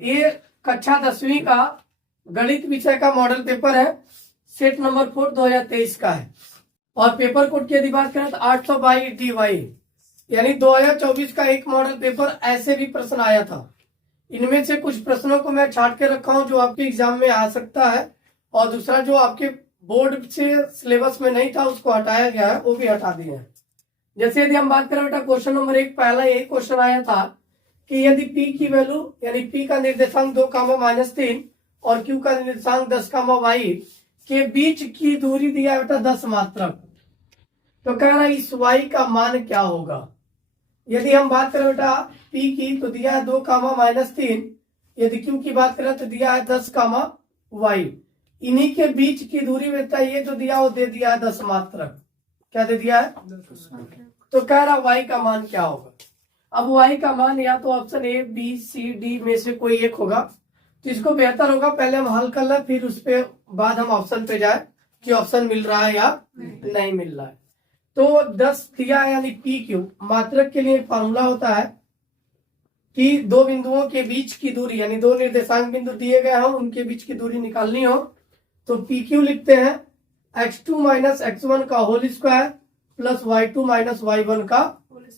ये कक्षा 10वीं का गणित विषय का मॉडल पेपर है, सेट नंबर 4 2023 का है। और पेपर कोड की यदि बात करें तो 822 यानी 2024 का एक मॉडल पेपर ऐसे भी प्रश्न आया था। इनमें से कुछ प्रश्नों को मैं छांट के रखा हूं जो आपके एग्जाम में आ सकता है, और दूसरा जो आपके बोर्ड से सिलेबस में नहीं था उसको हटाया गया है, वो भी हटा दिए हैं। जैसे यदि हम बात करें बेटा क्वेश्चन नंबर 1, पहला यही क्वेश्चन आया था कि यदि p की वैल्यू यानी p का निर्देशांक 2, और q का निर्देशांक 10, y के बीच की दूरी दिया है बेटा 10 मात्रक, तो कह रहा है इस y का मान क्या होगा। यदि हम बात करें बेटा p की तो दिया है 2, यदि q की बात करें तो दिया है 10, y। इन्हीं के बीच की दूरी बेटा ये जो दिया वो दे दिया है 10 मात्रक। क्या दे दिया है? तो कह रहा y का मान क्या होगा। अब y का मान या तो option A, B, C, D में से कोई एक होगा, तो इसको बेहतर होगा पहले हम हल कर लें, फिर उसके बाद हम ऑप्शन पे जाए कि ऑप्शन मिल रहा है या नहीं मिल रहा है। तो 10 दिया है यानी पी क्यू मात्रक के लिए फॉर्मूला होता है कि दो बिंदुओं के बीच की दूरी यानी दो निर्देशांक बिंदु दिए गए हो उनके बीच की दूरी निकालनी हो तो पी क्यू लिखते हैं x2 माइनस x1 का whole square plus y2 minus y1 का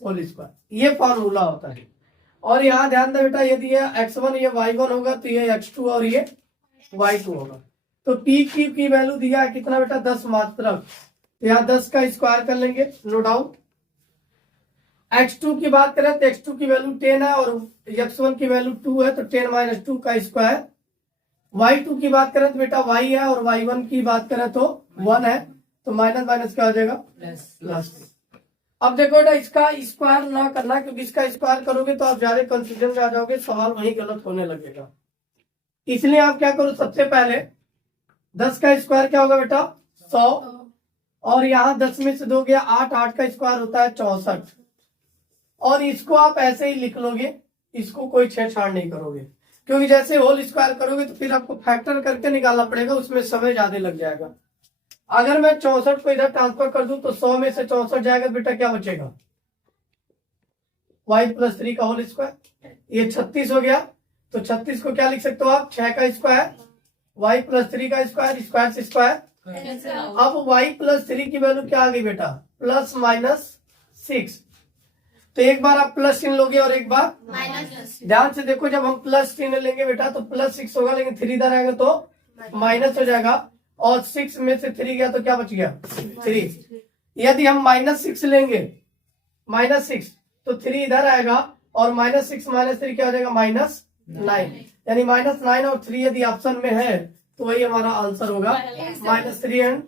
होल स्क्वायर, ये फॉर्मूला होता है। और यहाँ ध्यान दें बेटा यदि ये x1 ये y1 होगा तो ये x2 और ये y2 होगा। तो पी क्यू की वैल्यू दिया है कितना बेटा 10 मात्रक, तो यहाँ 10 का स्क्वायर कर लेंगे नो डाउट। x2 की बात करें तो x2 की वैल्यू 10 है और x1 की वैल्यू 2 है, तो 10 माइनस 2 का स्क्वायर। y2 की बात करें तो बेटा y है और y1 की बात करें तो 1 है, तो माइनस माइनस क्या हो जाएगा प्लस। अब देखो बेटा इसका स्क्वायर ना करना, क्योंकि इसका स्क्वायर करोगे तो आप ज्यादा कंफ्यूजन में आ जाओगे, सवाल वही गलत होने लगेगा। इसलिए आप क्या करो, सबसे पहले 10 का स्क्वायर क्या होगा बेटा 100, और यहाँ 10 में से 2 गया 8, 8 का स्क्वायर होता है 64, और इसको आप ऐसे ही लिख लोगे, इसको कोई छेड़छाड़ नहीं करोगे, क्योंकि जैसे होल स्क्वायर करोगे तो फिर आपको फैक्टर करके निकालना पड़ेगा, उसमें समय ज्यादा लग जाएगा। अगर मैं 64 को इधर ट्रांसफर कर दूं तो 100 में से 64 जाएगा, बेटा क्या बचेगा y प्लस 3 का होल स्क्वायर, ये 36 हो गया। तो 36 को क्या लिख सकते हो आप 6 का स्क्वायर y प्लस 3 का स्क्वायर, स्क्वायर से स्क्वायर। अब y प्लस 3 की वैल्यू क्या आ गई बेटा प्लस माइनस 6, तो एक बार आप प्लस चिन्ह लोगे और एक बार माइनस। ध्यान से देखो जब हम प्लस चिन्ह लेंगे बेटा तो प्लस 6 होगा, लेकिन 3 इधर आएगा तो माइनस हो जाएगा, और 6 में से 3 गया तो क्या बच गया 3। यदि हम माइनस 6 लेंगे माइनस 6 तो 3 इधर आएगा, और माइनस 6 माइनस 3 क्या हो जाएगा माइनस 9, यानी माइनस 9 और 3 यदि ऑप्शन में है तो वही हमारा आंसर होगा minus 3 and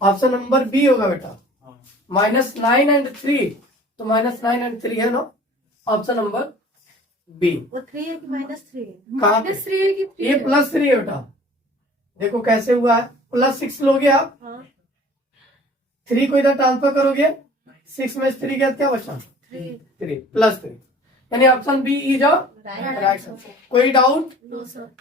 option number B होगा बेटा माइनस 9 एंड 3, तो माइनस 9 एंड 3 है ना ऑप्शन नंबर बी। वो 3 है कि माइनस 3 है? माइनस 3 है कि ये प्लस 3 है बेटा, देखो कैसे हुआ है, प्लस 6 लोगे आप, 3 को इधर ट्रांसफर करोगे, 6 में 3 गया क्या बचा 3 प्लस 3, यानी ऑप्शन बी इज राइट। कोई डाउट?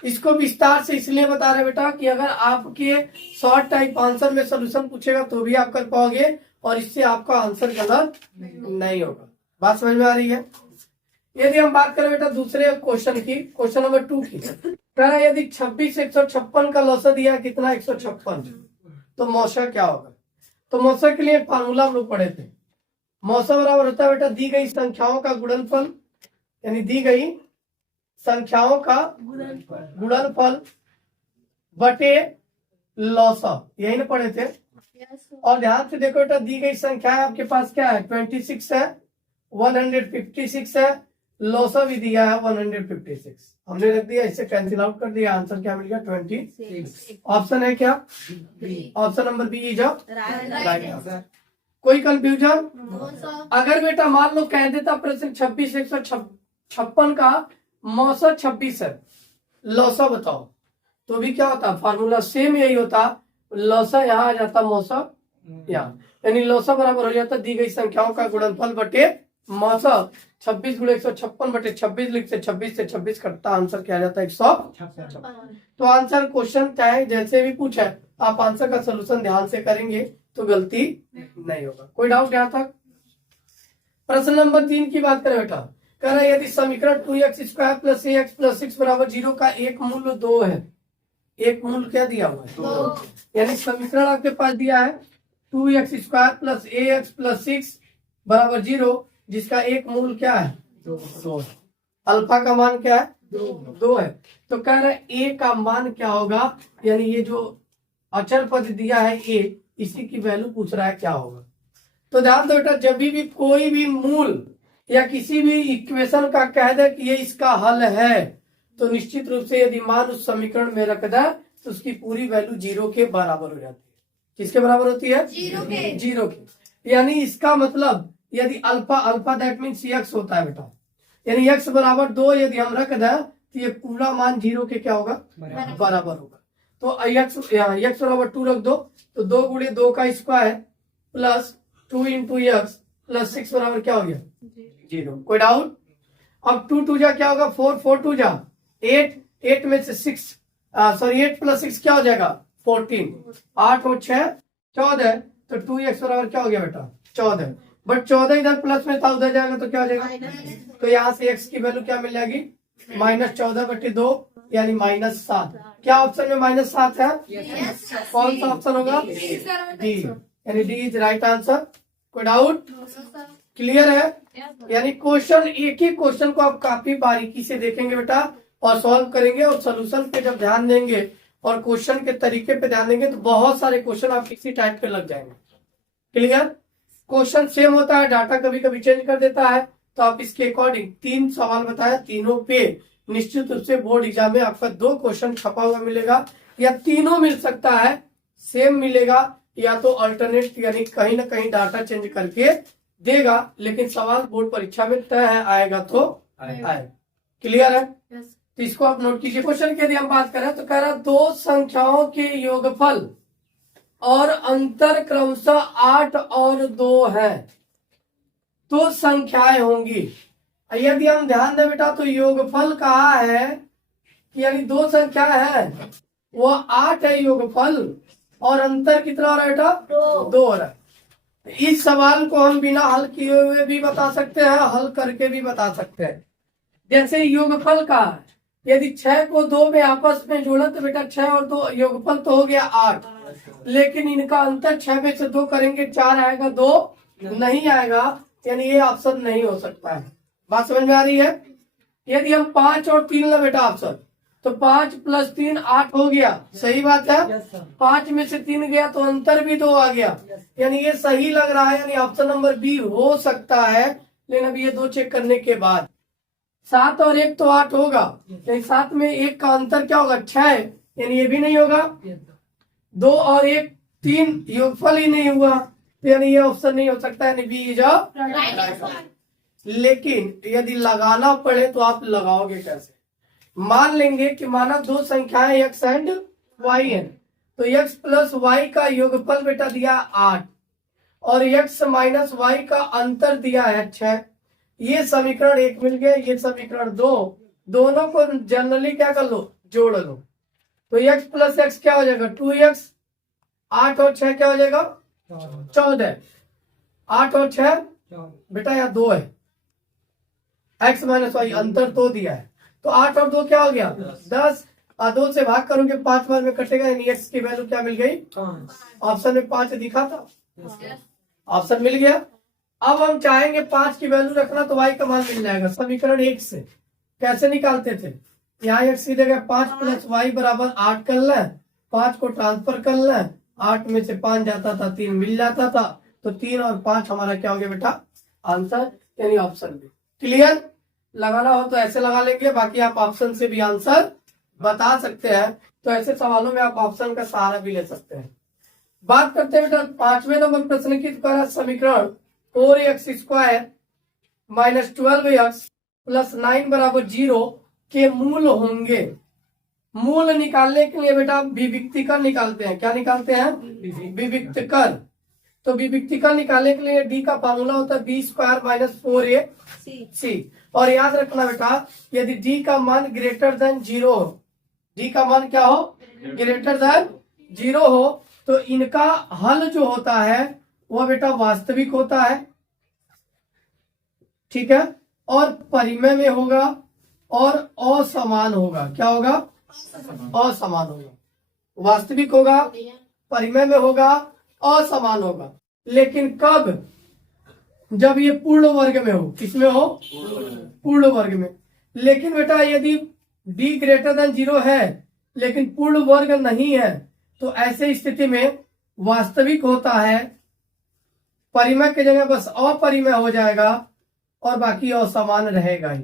इसको विस्तार से इसलिए बता रहे बेटा कि अगर आपके शॉर्ट टाइप आंसर में सोल्यूशन पूछेगा तो भी आप कर पाओगे, और इससे आपका आंसर गलत नहीं होगा। बात समझ में आ रही है? यदि हम बात करें बेटा दूसरे क्वेश्चन की, क्वेश्चन नंबर 2 की, कह रहा है यदि 26 156 का लौसा दिया कितना 156, तो मौसा क्या होगा। तो मौसा के लिए फार्मूला हम लोग पढ़े थे, मौसा बराबर होता है बेटा दी गई संख्याओं का गुणनफल, यानी दी गई संख्याओं का गुणनफल बटे लौसा, यही ना पढ़े थे। और ध्यान से देखो बेटा दी गई संख्या है आपके पास क्या है 26 है, 156 है, लौसा भी दिया है 156, हमने रख दिया, इससे कैंसिल आउट कर दिया, आंसर क्या मिल गया 26। ऑप्शन है क्या option number B is right answer. कोई कंफ्यूजन? अगर बेटा मान लो कह देता प्रश्न 26 156 का मौसा 26 है, लौसा बताओ, तो भी क्या होता फार्मूला सेम यही होता, लौसा यहाँ आ जाता मौसा यहाँ, यानी लौसा बराबर हो जाता दी गई संख्याओं का गुणनफल बटे मौसा। 26 गुणे 156 बटे 26 लिखते, 26 से 26 कटता, आंसर क्या आ जाता है 156। तो आंसर क्वेश्चन चाहे जैसे भी पूछा है आप आंसर का सोल्यूशन ध्यान से करेंगे तो गलती नहीं होगा। कोई डाउट यहाँ तक? प्रश्न नंबर 3 की बात करें बेटा, कह रहा है यदि समीकरण 2x² प्लस ax प्लस 6 बराबर 0 का एक मूल 2 है, एक मूल क्या दिया हुआ है, यानी समीकरण आपके पास दिया है 2x² प्लस ax प्लस 6 बराबर 0, जिसका एक मूल क्या है, 2। अल्फा का मान क्या है, 2 है। तो कह रहा है ए का मान क्या होगा, यानी ये जो अचर पद दिया है ए, इसी की वैल्यू पूछ रहा है क्या होगा। तो ध्यान दो बेटा, जब भी कोई भी मूल या किसी भी इक्वेशन का कह दे कि ये इसका हल है, तो निश्चित रूप से यदि मान उस समीकरण में रख दे तो उसकी पूरी वैल्यू 0 के बराबर हो जाती है। किसके बराबर होती है, 0 के। यानी इसका मतलब यदि अल्फा दैट मीन्स x होता है बेटा, यानी x बराबर 2 यदि हम रख दें तो ये पूरा मान 0 के क्या होगा, बराबर होगा। तो x बराबर 2 रख दो, तो 2 गुणे 2 का square plus 2 into x plus 6 बराबर क्या हो गया, 0। कोई डाउट। अब 2 2 जा क्या होगा, 4 4 2 जा 8, 8 में से 6 8 प्लस 6 क्या हो जाएगा, 14, 8 और 6 14, तो 2x बराबर क्या हो गया बेटा, 14। बट 14 इधर प्लस में था, उधर जाएगा तो क्या हो जाएगा, तो यहाँ से x की वैल्यू क्या मिल जाएगी, -14/2 यानी -7। क्या ऑप्शन में -7 है, कौन सा ऑप्शन होगा, डी, यानी डी इज राइट आंसर। कोई डाउट, क्लियर है। यानी क्वेश्चन, एक ही क्वेश्चन को आप काफी बारीकी से देखेंगे बेटा और सॉल्व करेंगे, और सोल्यूशन पे जब ध्यान देंगे और क्वेश्चन के तरीके पे ध्यान देंगे तो बहुत सारे क्वेश्चन आप इसी टाइप पे लग जाएंगे। क्लियर। क्वेश्चन सेम होता है, डाटा कभी कभी चेंज कर देता है, तो आप इसके अकॉर्डिंग 3 सवाल बताया, तीनों पे निश्चित रूप से बोर्ड एग्जाम में आपका 2 क्वेश्चन छपा हुआ मिलेगा, या तीनों मिल सकता है, सेम मिलेगा, या तो अल्टरनेट यानी कहीं ना कहीं डाटा चेंज करके देगा, लेकिन सवाल बोर्ड परीक्षा में तय है, आएगा तो आएगा। क्लियर है। तो इसको आप नोट कीजिए। क्वेश्चन की यदि हम बात करें तो कह रहा 2 संख्याओं के योगफल और अंतर क्रमशः 8 और 2 है, तो संख्याएं होंगी। यदि हम ध्यान दें बेटा तो योगफल कहा है कि यानी 2 संख्या है, वह 8 है योगफल, और अंतर कितना हो रहा है बेटा, 2 हो रहा है। इस सवाल को हम बिना हल किए हुए भी बता सकते हैं, हल करके भी बता सकते हैं। जैसे योगफल का है, यदि 6 को 2 में आपस में जोड़ा तो बेटा 6 और 2 योगफल तो हो गया 8, लेकिन इनका अंतर 6 में से 2 करेंगे 4 आएगा, 2 नहीं आएगा, यानी ये ऑप्शन नहीं हो सकता है। बात समझ में आ रही है। यदि हम 5 और 3 ले बेटा ऑप्शन, तो 5 + 3 8 हो गया, सही बात है। 5 में से 3 गया तो अंतर भी 2 आ गया, यानी ये सही लग रहा है, यानी ऑप्शन नंबर बी हो सकता है। लेकिन अभी ये 2 चेक करने के बाद 7 और 1 तो 8 होगा, लेकिन 7 में 1 का अंतर क्या होगा, 6, यानी ये भी नहीं होगा। 2 और 1 3 योगफल ही नहीं हुआ, तो यानी ये ऑप्शन नहीं हो सकता, यानी बी इज राइट। लेकिन यदि लगाना पड़े तो आप लगाओगे कैसे। मान लेंगे कि माना 2 संख्याएं x एंड y है, तो x प्लस y का योगफल बेटा दिया 8 और x माइनस y का अंतर दिया है 6। ये समीकरण 1 मिल गया, ये समीकरण 2, दोनों को जनरली क्या कर लो, जोड़ लो, तो x प्लस x क्या हो जाएगा, 2x, 8 और 6 क्या हो जाएगा, 14, 8 और 6 बेटा यहाँ 2 है, x माइनस वाई अंतर 2 दिया है, तो 8 और 2 क्या हो गया, 10, 2 से भाग करोगे 5 बार में कटेगा, यानी x की वैल्यू क्या मिल गई, ऑप्शन में 5 दिखा था, ऑप्शन मिल गया। अब हम चाहेंगे 5 की वैल्यू रखना, तो y का मान मिल जाएगा समीकरण 1 से। कैसे निकालते थे, यहाँ x की जगह 5 + y बराबर 8 कर लें, 5 को ट्रांसफर कर लें, 8 में से 5 जाता था 3 मिल जाता था, तो 3 और 5 हमारा क्या हो गया बेटा, आंसर, यानी ऑप्शन बी। क्लियर। लगाना हो तो ऐसे लगा लेंगे, बाकी आप ऑप्शन से भी आंसर बता सकते हैं, तो ऐसे सवालों में आप ऑप्शन का सहारा भी ले सकते हैं। बात करते हैं बेटा 5वें नंबर प्रश्न की। समीकरण 4x² - 12x + 9 = 0 के मूल होंगे। मूल निकालने के लिए बेटा विविक्तिकर निकालते हैं। क्या निकालते हैं, विविक्तिकर। तो विविक्तिकर निकालने के लिए डी का फार्मूला होता है b² - 4ac। और याद रखना बेटा, यदि डी का मान ग्रेटर देन 0 हो, डी का मान क्या हो, ग्रेटर देन 0 हो, तो इनका हल जो होता है वह बेटा वास्तविक होता है। ठीक है, और परिमेय में होगा और असमान होगा। क्या होगा? असमान होगा। वास्तविक होगा, परिमेय में होगा, असमान होगा। लेकिन कब? जब ये पूर्ण वर्ग में हो। किसमें हो? पूर्ण वर्ग में। लेकिन बेटा यदि d ग्रेटर देन 0 है लेकिन पूर्ण वर्ग नहीं है तो ऐसे स्थिति में वास्तविक होता है, परिमेय की जगह बस अपरिमेय हो जाएगा और बाकी असमान रहेगा ही।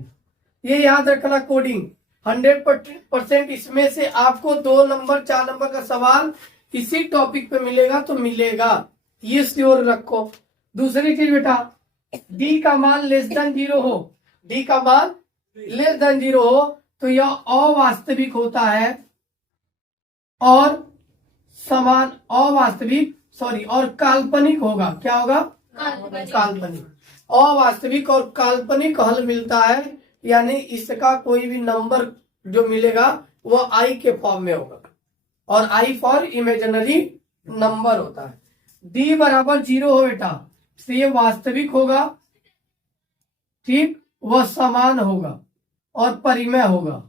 ये याद रखना कोडिंग 100%। इसमें से आपको 2 नंबर 4 नंबर का सवाल इसी टॉपिक पे मिलेगा तो मिलेगा, ये श्योर रखो। दूसरी चीज बेटा, d का मान लेस देन 0 हो, d का मान लेस देन 0 हो तो यह अवास्तविक होता है और समान और काल्पनिक होगा। क्या होगा? काल्पनिक। अवास्तविक और काल्पनिक हल मिलता है, यानी इसका कोई भी नंबर जो मिलेगा वो i के फॉर्म में होगा और i फॉर इमेजिनरी नंबर होता है। d बराबर 0 हो बेटा तो ये वास्तविक होगा, ठीक, वह समान होगा और परिमेय होगा।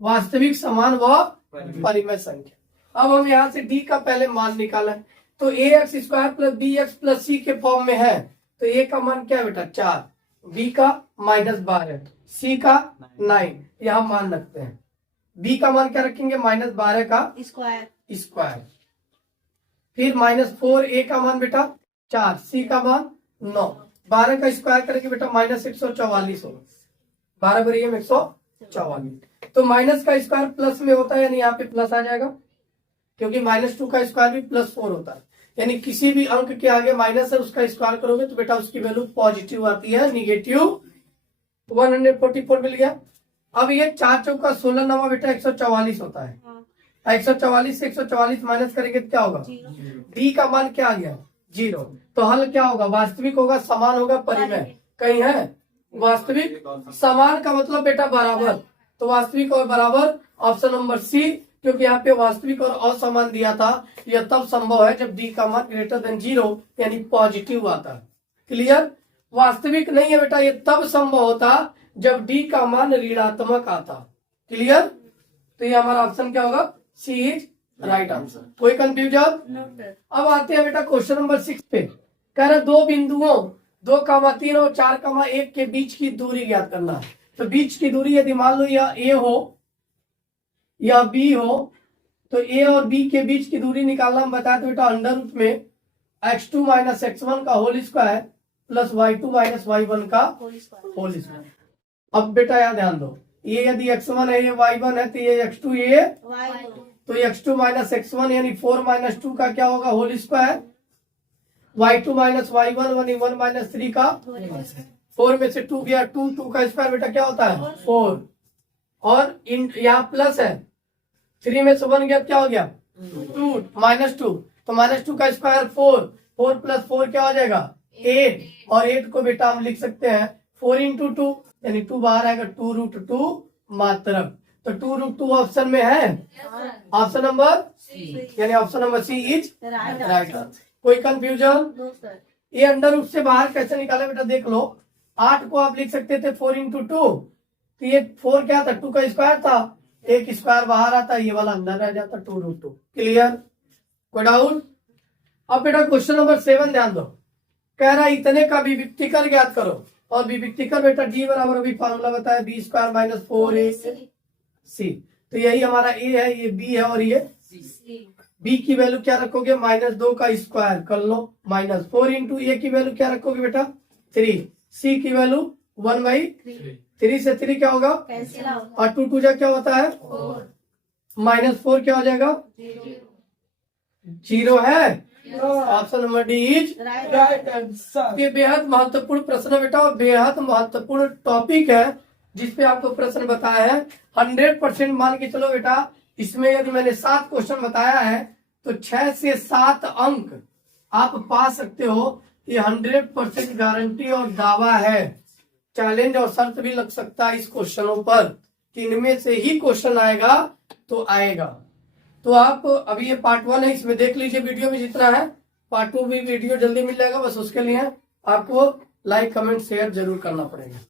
वास्तविक, समान व परिमेय संख्या। अब हम यहाँ से d का पहले मान निकाला है तो ax square plus bx plus c के फॉर्म में है तो a का मान क्या है बेटा? 4, b का -12, c का 9, यहाँ मान रखते हैं। b का मान क्या रखेंगे? -12 का स्क्वायर। फिर -4, a का मान बेटा 4, c का मान 9, 12 का स्क्वायर करेंगे बेटा -144 होगा। 12 बरी 144 तो माइनस का स्क्वायर प्लस में होता है, यानी यहाँ पे प्लस आ जाएगा क्योंकि -2 का स्क्वायर भी +4 होता है। यानी किसी भी अंक के आगे माइनस है उसका स्क्वायर करोगे तो बेटा उसकी वैल्यू पॉजिटिव आती है, निगेटिव 144 मिल गया। अब ये 4 चौका 16 नवा बेटा 144 होता है। 144 से 144 माइनस करेंगे तो क्या होगा? डी का मान क्या आ गया? 0। तो हल क्या होगा? वास्तविक होगा, समान होगा, परिमेय। कहीं है? वास्तविक, समान का मतलब बेटा बराबर, तो वास्तविक और बराबर ऑप्शन नंबर सी, क्योंकि यहाँ पे वास्तविक और असमान दिया था। यह तब संभव है जब डी का मान ग्रेटर देन 0 यानी पॉजिटिव आता है। क्लियर? वास्तविक नहीं है बेटा, ये तब संभव होता जब डी का मान ऋणात्मक आता। क्लियर? तो ये हमारा ऑप्शन क्या होगा? सी इज राइट आंसर। कोई कंफ्यूजन? अब आते हैं बेटा क्वेश्चन नंबर 6 पे। कह रहे 2 बिंदुओं 2,3 और 4,1 के बीच की दूरी ज्ञात करना है। तो बीच की दूरी यदि मान लो यह ए हो या बी हो तो ए और बी के बीच की दूरी निकालना हम बताए तो बेटा अंडर रूट में x2 - x1 का whole square plus y2 - y1 का होल स्क्वायर। अब बेटा यहाँ ध्यान दो, ये यदि x1 है ये y1 है तो ये x2 ये तो x2 - x1 यानी 4 - 2 का क्या होगा? Whole square. y2 - y1 1 - 3 का 4 में से 2 गया 2 का स्क्वायर बेटा क्या होता है? 4। और यहाँ प्लस है, 3 में से 1 गया क्या हो गया? 2 -2 तो -2 का स्क्वायर 4 प्लस 4 क्या हो जाएगा? 8। और 8 को बेटा हम लिख सकते हैं 4 × 2 यानी 2 बाहर आएगा 2√2 मात्रक। तो 2√2 ऑप्शन में है, ऑप्शन नंबर यानी option number C is right answer. कोई कंफ्यूजन? ये अंडर रूट से बाहर कैसे निकाले बेटा देख लो। 8 को आप लिख सकते थे 4 × 2 तो ये 4 क्या था? 2 का स्क्वायर था, एक स्क्वायर बाहर आता, ये वाला अंदर रह जाता 2√2। क्लियर? कोई डाउट? अब बेटा क्वेश्चन नंबर 7 ध्यान दो। कह रहा है इतने का विविक्तीकर ज्ञात करो। और विविक्तीकर बेटा डी बराबर अभी फॉर्मूला बताया b² - 4ac। तो यही हमारा a है, ये b है और ये b की वैल्यू क्या रखोगे? -2 का स्क्वायर कर लो -4 × a की वैल्यू क्या रखोगे बेटा? 3। c की वैल्यू 1/3 से 3 क्या होगा? और 2 क्या होता है? -4 क्या हो जाएगा? 0 है। Option number D is right answer. ये बेहद महत्वपूर्ण प्रश्न है बेटा और बेहद महत्वपूर्ण टॉपिक है जिसपे आपको प्रश्न बताया है। 100% मान के चलो बेटा, इसमें यदि मैंने 7 क्वेश्चन बताया है तो 6 से 7 अंक आप पा सकते हो। ये 100% गारंटी और दावा है। चैलेंज और शर्त भी लग सकता है इस क्वेश्चनों पर कि इनमें से ही क्वेश्चन आएगा तो आएगा। तो आप अभी ये पार्ट 1 है, इसमें देख लीजिए वीडियो में जितना है। पार्ट 2 भी वीडियो जल्दी मिल जाएगा, बस उसके लिए आपको लाइक कमेंट शेयर जरूर करना पड़ेगा।